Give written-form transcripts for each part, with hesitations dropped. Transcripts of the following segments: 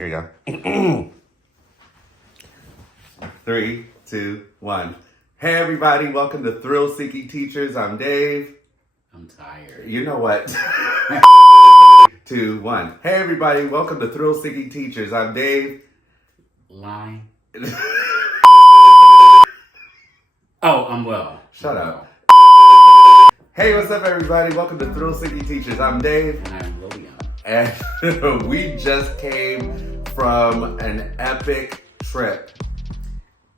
Here you go. 3, 2, 1. Hey everybody, welcome to Thrill Seeking Teachers. I'm Dave. I'm tired. You know what? 2, 1. Hey everybody, welcome to Thrill Seeking Teachers. I'm Dave. Line. Oh, I'm well. Shut up. Hey, what's up everybody? Welcome to Thrill Seeking Teachers. I'm Dave. And I'm William. And we just came from an epic trip.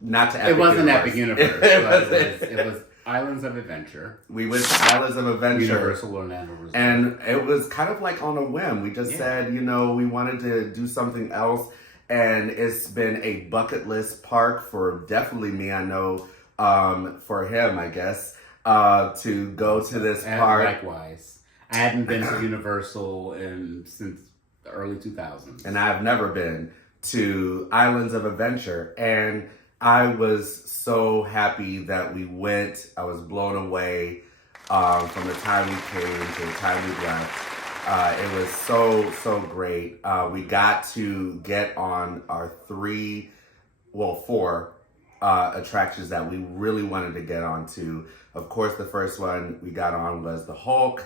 Not to Epic It wasn't Universe. Epic Universe. It was Islands of Adventure. We went to Islands of Adventure. Universal Orlando Resort. And it was kind of like on a whim. We just said, we wanted to do something else. And it's been a bucket list park for definitely me, I know, for him, I guess, to go to this park. Likewise. I hadn't been to Universal since the early 2000s. And I've never been to Islands of Adventure. And I was so happy that we went. I was blown away from the time we came to the time we left. It was so great. We got to get on our 4 attractions that we really wanted to get onto. Of course, the first one we got on was the Hulk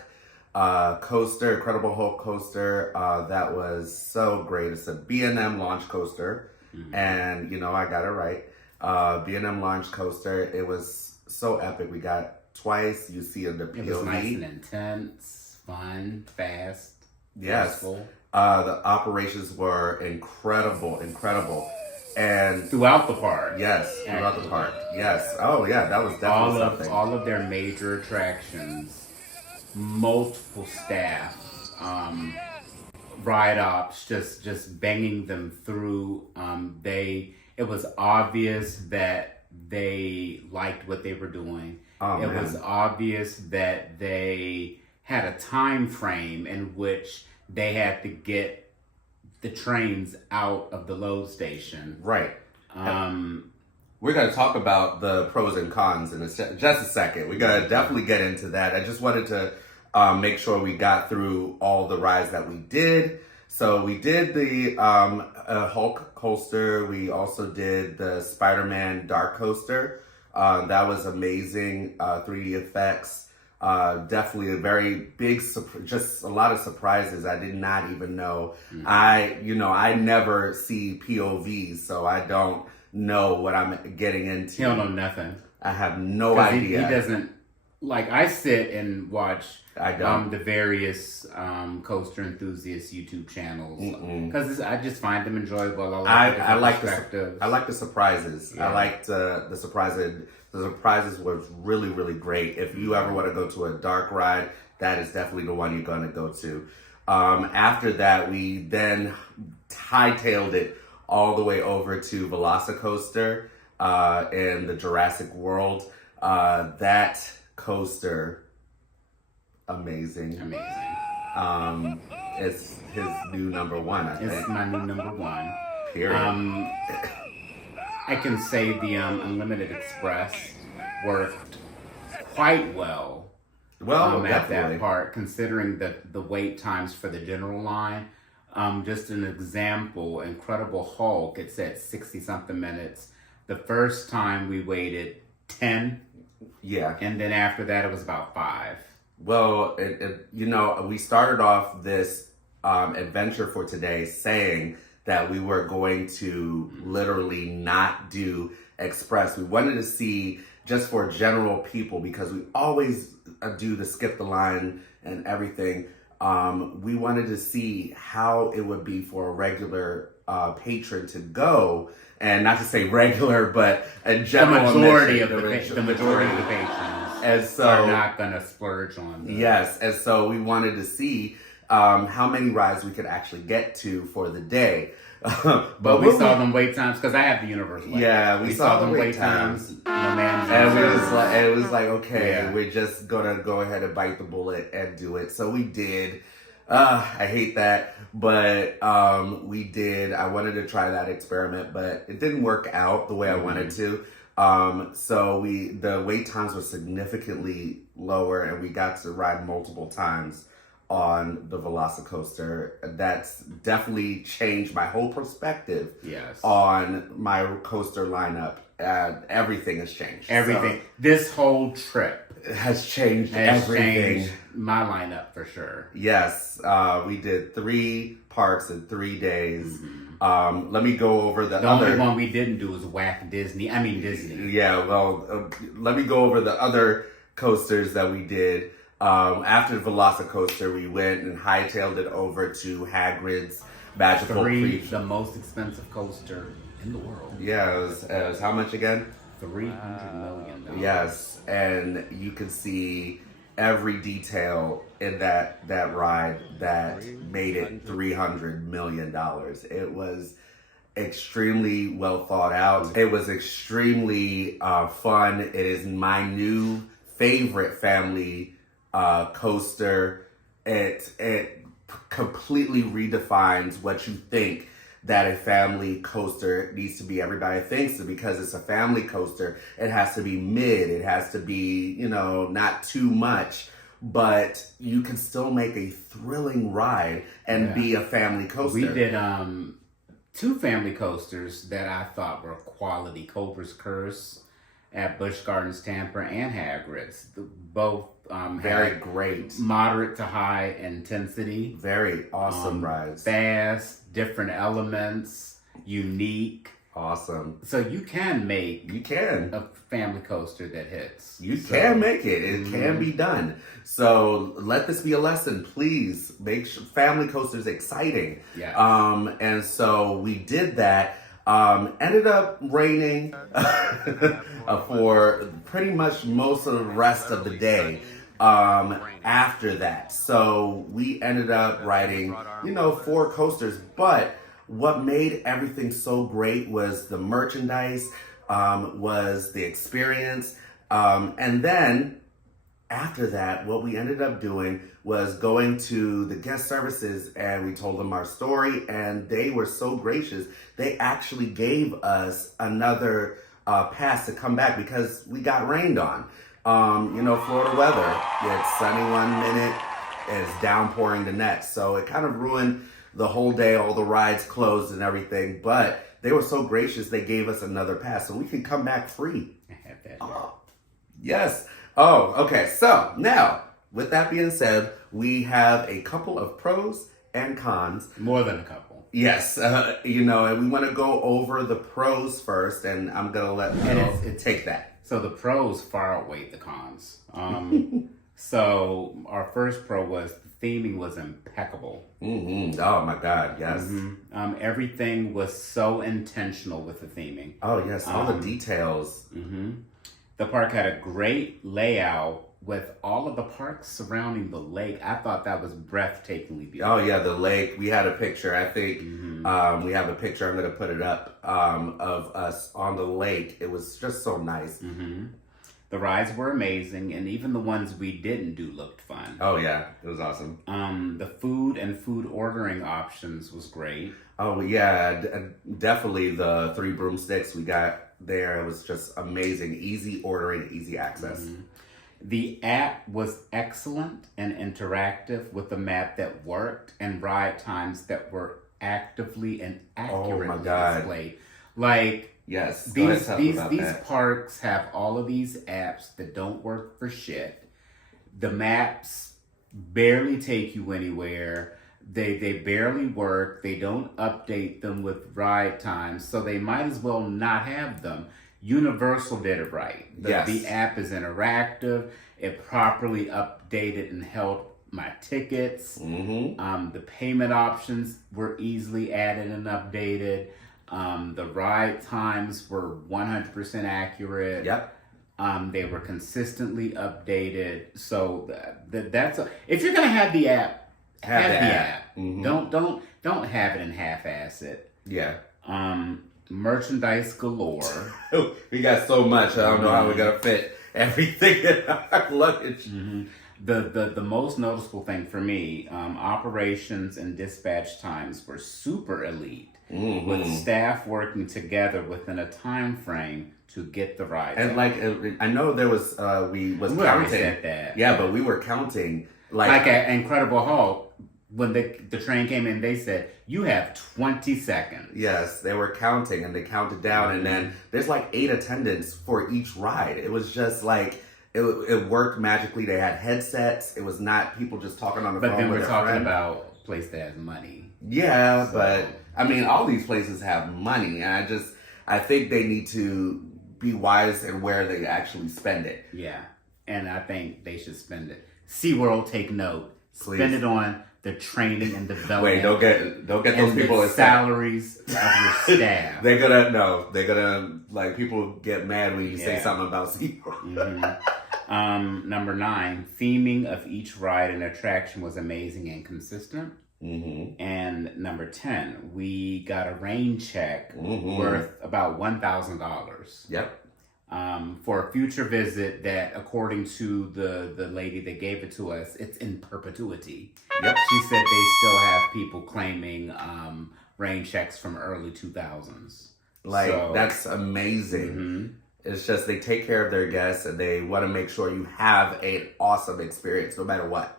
coaster, Incredible Hulk coaster. That was so great. It's a B&M launch coaster. Mm-hmm. And, I got it right. B&M launch coaster. It was so epic. We got twice. You see in the POV. It was nice and intense, fun, fast, yes. peaceful. The operations were incredible. And throughout the park. Yes, throughout the park. Yes. Oh, yeah, that was definitely something. All of their major attractions, multiple staff, ride ops, just banging them through. It was obvious that they liked what they were doing. It was obvious that they had a time frame in which they had to get the trains out of the load station. Right. We're going to talk about the pros and cons in just a second. We're going to definitely get into that. I just wanted to make sure we got through all the rides that we did. So we did the Hulk coaster. We also did the Spider-Man Dark coaster. That was amazing. 3D effects. Definitely a very big, just a lot of surprises. I did not even know. Mm-hmm. I never see POVs, so I don't know what I'm getting into. You don't know nothing. I have no idea. He doesn't, I sit and watch the various coaster enthusiast YouTube channels because I just find them enjoyable. I like the surprises. Yeah. I liked the surprises. The surprises was really, really great. If you ever want to go to a dark ride, that is definitely the one you're going to go to. After that, we then hightailed it all the way over to Velocicoaster in the Jurassic World. That coaster, amazing. It's his new number one, I think. It's my new number one. Period. I can say the Unlimited Express worked quite well. At that part, considering the wait times for the general line. Just an example, Incredible Hulk, it said 60-something minutes. The first time we waited 10. Yeah. And then after that, it was about 5. Well, we started off this adventure for today saying that we were going to literally not do Express. We wanted to see just for general people, because we always do the skip the line and everything. We wanted to see how it would be for a regular patron to go, and not to say regular, but a general the majority of the patrons and so are not going to splurge on this. Yes, and so we wanted to see how many rides we could actually get to for the day. but we saw them wait times because I have the Universal. Yeah, we saw them wait times. No man. And it was like, okay, we're just gonna go ahead and bite the bullet and do it. So we did. I hate that, but we did. I wanted to try that experiment, but it didn't work out the way I wanted to. So the wait times were significantly lower, and we got to ride multiple times. on the Velocicoaster. That's definitely changed my whole perspective yes. on my coaster lineup. Everything has changed. Everything. So, this whole trip has changed everything. Changed my lineup for sure. Yes. We did 3 parks in 3 days. Let me go over the other... only one we didn't do was Disney. Yeah, well, let me go over the other coasters that we did. After the Velocicoaster, we went and hightailed it over to Hagrid's Magical Creature. The most expensive coaster in the world. Yeah, it was how much again? $300 million. Yes, and you can see every detail in that ride that made it $300 million. It was extremely well thought out. It was extremely fun. It is my new favorite family coaster. It completely redefines what you think that a family coaster needs to be. Everybody thinks that because it's a family coaster, it has to be mid, it has to be, not too much, but you can still make a thrilling ride and be a family coaster. We did 2 family coasters that I thought were quality. Cobra's Curse at Busch Gardens Tampa and Hagrid's. Both very great. Moderate to high intensity. Very awesome rides. Fast, different elements, unique. Awesome. So you can make a family coaster that hits. You can make it. It can be done. So let this be a lesson. Please make family coasters exciting. Yeah. And so we did that. Ended up raining for pretty much most of the rest of the day after that. So we ended up riding, 4 coasters. But what made everything so great was the merchandise, was the experience. And then after that, what we ended up doing was going to the guest services and we told them our story, and they were so gracious. They actually gave us another pass to come back because we got rained on. Florida weather, it's sunny one minute, it's downpouring the next. So it kind of ruined the whole day, all the rides closed and everything, but they were so gracious, they gave us another pass so we could come back free. I have that. Yes. Oh, okay. So now, with that being said, we have a couple of pros and cons. More than a couple. Yes. And we want to go over the pros first, and I'm going to let it take that. So the pros far outweigh the cons. So our first pro was the theming was impeccable. Mm-hmm. Oh my God, yes. Mm-hmm. Everything was so intentional with the theming. Oh yes, all the details. Mm-hmm. The park had a great layout with all of the parks surrounding the lake. I thought that was breathtakingly beautiful. Oh yeah, the lake. We had a picture. I think we have a picture. I'm going to put it up of us on the lake. It was just so nice. Mm-hmm. The rides were amazing, and even the ones we didn't do looked fun. Oh yeah, it was awesome. The food and food ordering options was great. Oh yeah, definitely the 3 broomsticks we got there. It was just amazing. Easy ordering, easy access. Mm-hmm. The app was excellent and interactive with a map that worked and ride times that were actively and accurately displayed. Like, yes, these parks have all of these apps that don't work for shit. The maps barely take you anywhere. They barely work. They don't update them with ride times, so they might as well not have them. Universal did it right. The app is interactive. It properly updated and held my tickets. Mm-hmm. The payment options were easily added and updated. The ride times were 100% accurate. Yep. They were consistently updated. So that's if you're gonna have the app, have the app. Mm-hmm. Don't have it and half-ass it. Yeah. Merchandise galore. We got so much. I don't know how we're gonna fit everything in our luggage. Mm-hmm. The most noticeable thing for me, operations and dispatch times were super elite, with staff working together within a time frame to get the rides. And I know there was we already said that. Yeah, but we were counting Like at Incredible Hulk, when the train came in, they said, you have 20 seconds. Yes, they were counting, and they counted down, and then there's like 8 attendants for each ride. It was just like, it worked magically. They had headsets. It was not people just talking on the phone. But then with we're a talking friend. about a place that has money. Yeah, but I mean, all these places have money, and I think they need to be wise in where they actually spend it. Yeah, and I think they should spend it. SeaWorld, take note. Please. Spend it on the training and development. Wait, don't get those people the salaries of your staff. They're gonna like, people get mad when you say something about SeaWorld. Number 9, theming of each ride and attraction was amazing and consistent. And number 10, we got a rain check worth about $1,000. Yep. For a future visit that, according to the lady that gave it to us, it's in perpetuity. Yep. She said they still have people claiming rain checks from early 2000s. Like, that's amazing. It's just they take care of their guests, and they want to make sure you have an awesome experience no matter what.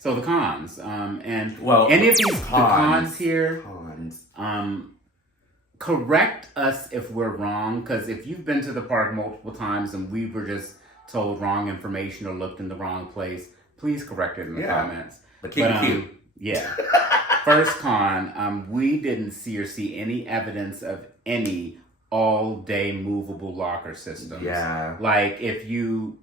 So the cons, and any of these cons here, correct us if we're wrong, because if you've been to the park multiple times and we were just told wrong information or looked in the wrong place, please correct it in the comments. But keep it cute. Yeah. First con, we didn't see any evidence of any all-day movable locker systems. Yeah. Like, if you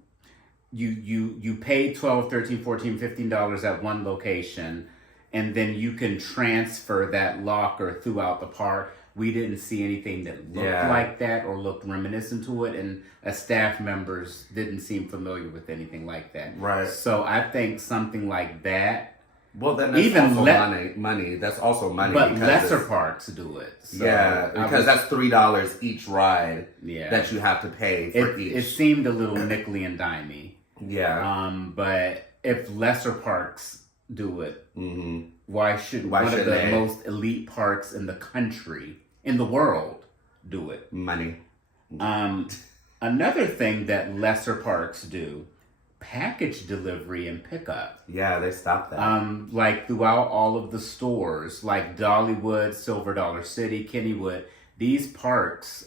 pay $12, $13, $14, $15 at one location, and then you can transfer that locker throughout the park. We didn't see anything that looked like that or looked reminiscent to it, and staff members didn't seem familiar with anything like that. Right. So I think something like that. Well, then that's even also money. That's also money. But lesser parks do it. So because that's $3 each ride that you have to pay for each. It seemed a little nickely and dimey. Yeah. But if lesser parks do it, why should one of the most elite parks in the country, in the world, do it? Money. Another thing that lesser parks do, package delivery and pickup. Yeah, they stopped that. Like throughout all of the stores, like Dollywood, Silver Dollar City, Kennywood, these parks,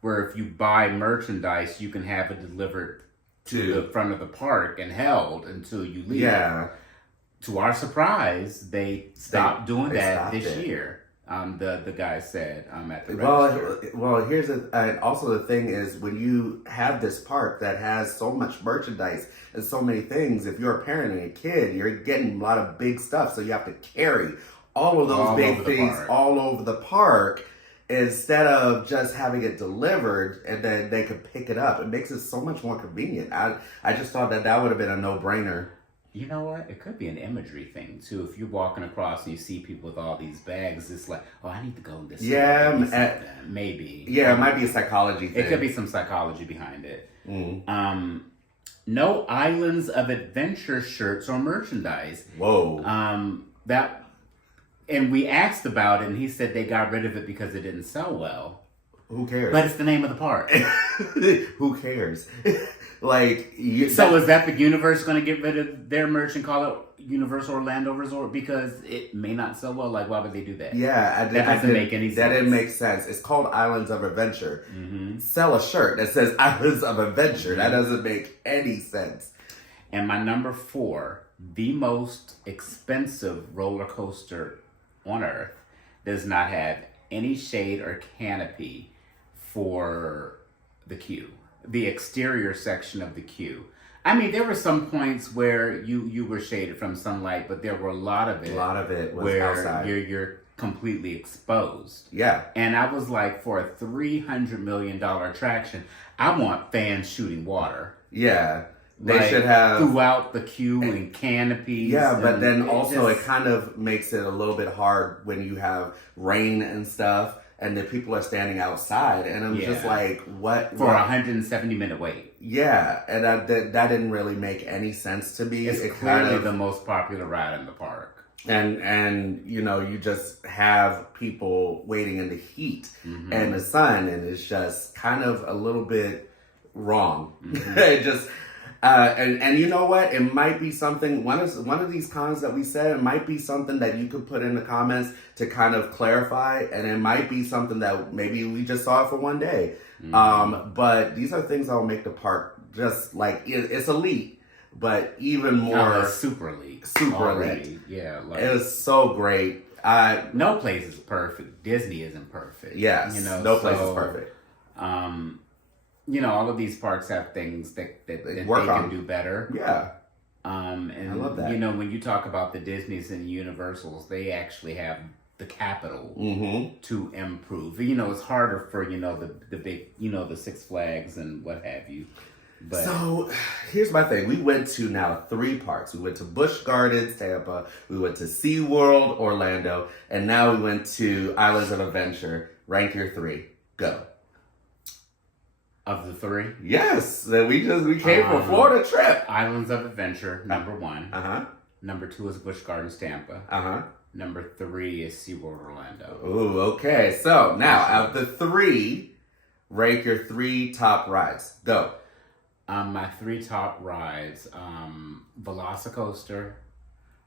where if you buy merchandise, you can have it delivered to the front of the park and held until you leave. Yeah. To our surprise, they stopped doing that this year. The guy said at the register. Well, here's also the thing is, when you have this park that has so much merchandise and so many things, if you're a parent and a kid, you're getting a lot of big stuff, so you have to carry all of those big things all over the park instead of just having it delivered and then they could pick it up. It makes it so much more convenient. I just thought that would have been a no-brainer. You know what? It could be an imagery thing, too. If you're walking across and you see people with all these bags, it's like, oh, I need to go in this. Yeah, maybe. Yeah, it might be a psychology thing. It could be some psychology behind it. No Islands of Adventure shirts or merchandise. Whoa. And we asked about it, and he said they got rid of it because it didn't sell well. Who cares? But it's the name of the park. Who cares? So is that the universe going to get rid of their merch and call it Universal Orlando Resort because it may not sell well? Like, why would they do that? Yeah, that doesn't make any sense. That didn't make sense. It's called Islands of Adventure. Sell a shirt that says Islands of Adventure. That doesn't make any sense. And my number 4, the most expensive roller coaster on Earth, does not have any shade or canopy for the queue. The exterior section of the queue. I mean, there were some points where you were shaded from sunlight, but there were a lot of it. A lot of it was where outside. You're completely exposed. Yeah. And I was like, for a $300 million attraction, I want fans shooting water. Yeah. They should have throughout the queue and canopies. Yeah, but then also it kind of makes it a little bit hard when you have rain and stuff, and the people are standing outside, and I'm just like, what? For a 170-minute wait. Yeah, and that didn't really make any sense to me. It's clearly the most popular ride in the park. And you just have people waiting in the heat and the sun, and it's just kind of a little bit wrong. It just... And you know what? It might be something. One of these cons that we said, it might be something that you could put in the comments to kind of clarify, and it might be something that maybe we just saw it for one day. But these are things that will make the park just like it's elite, but even more super elite. Super already. Elite. Yeah, it was so great. No place is perfect. Disney isn't perfect. Yes, no place is perfect. All of these parks have things that they can do better. Yeah. And I love that. When you talk about the Disneys and Universals, they actually have the capital to improve. It's harder for the big the Six Flags and what have you. But so here's my thing. We went to now 3 parks. We went to Busch Gardens, Tampa. We went to SeaWorld, Orlando. And now we went to Islands of Adventure. Rank your 3. Go. Of the 3? Yes. We came for a Florida trip. Islands of Adventure, number 1. Uh-huh. Number 2 is Busch Gardens, Tampa. Uh-huh. Number 3 is SeaWorld, Orlando. Ooh, okay. So now, out of the 3, rank your 3 top rides. Go. My 3 top rides, Velocicoaster,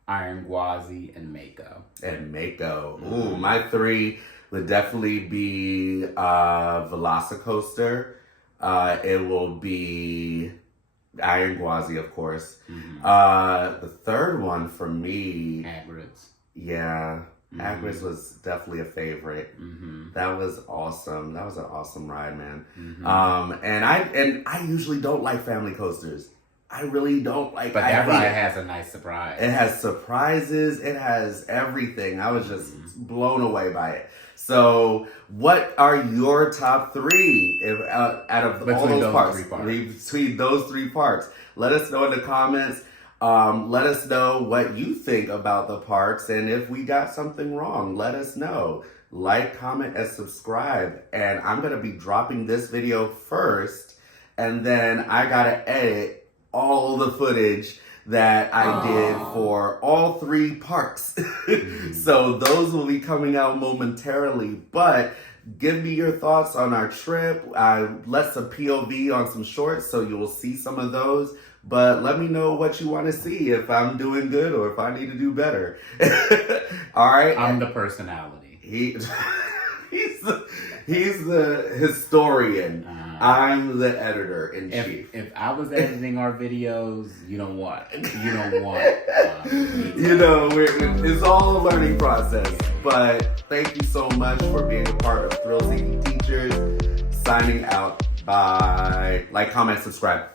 Iron Gwazi, and Mako. Ooh, my 3 would definitely be Velocicoaster. It will be Iron Gwazi, of course. The third one for me... Hagrid's. Yeah. Hagrid's was definitely a favorite. That was awesome. That was an awesome ride, man. And I usually don't like family coasters. I really don't like. But that ride has a nice surprise. It has surprises. It has everything. I was just blown away by it. So, what are your top 3 out of all those parks? Between those 3 parks, let us know in the comments. Let us know what you think about the parks, and if we got something wrong, let us know. Like, comment, and subscribe. And I'm going to be dropping this video first, and then I got to edit all the footage that I did for all 3 parks. So those will be coming out momentarily, but give me your thoughts on our trip. I left some POV on some shorts, so you will see some of those. But let me know what you want to see, if I'm doing good or if I need to do better. All right? I'm the personality. He's the historian. I'm the editor-in-chief. If I was editing our videos, you don't want. It's all a learning process. But thank you so much for being a part of Thrill Seeking Teachers. Signing out. Bye. Like, comment, subscribe.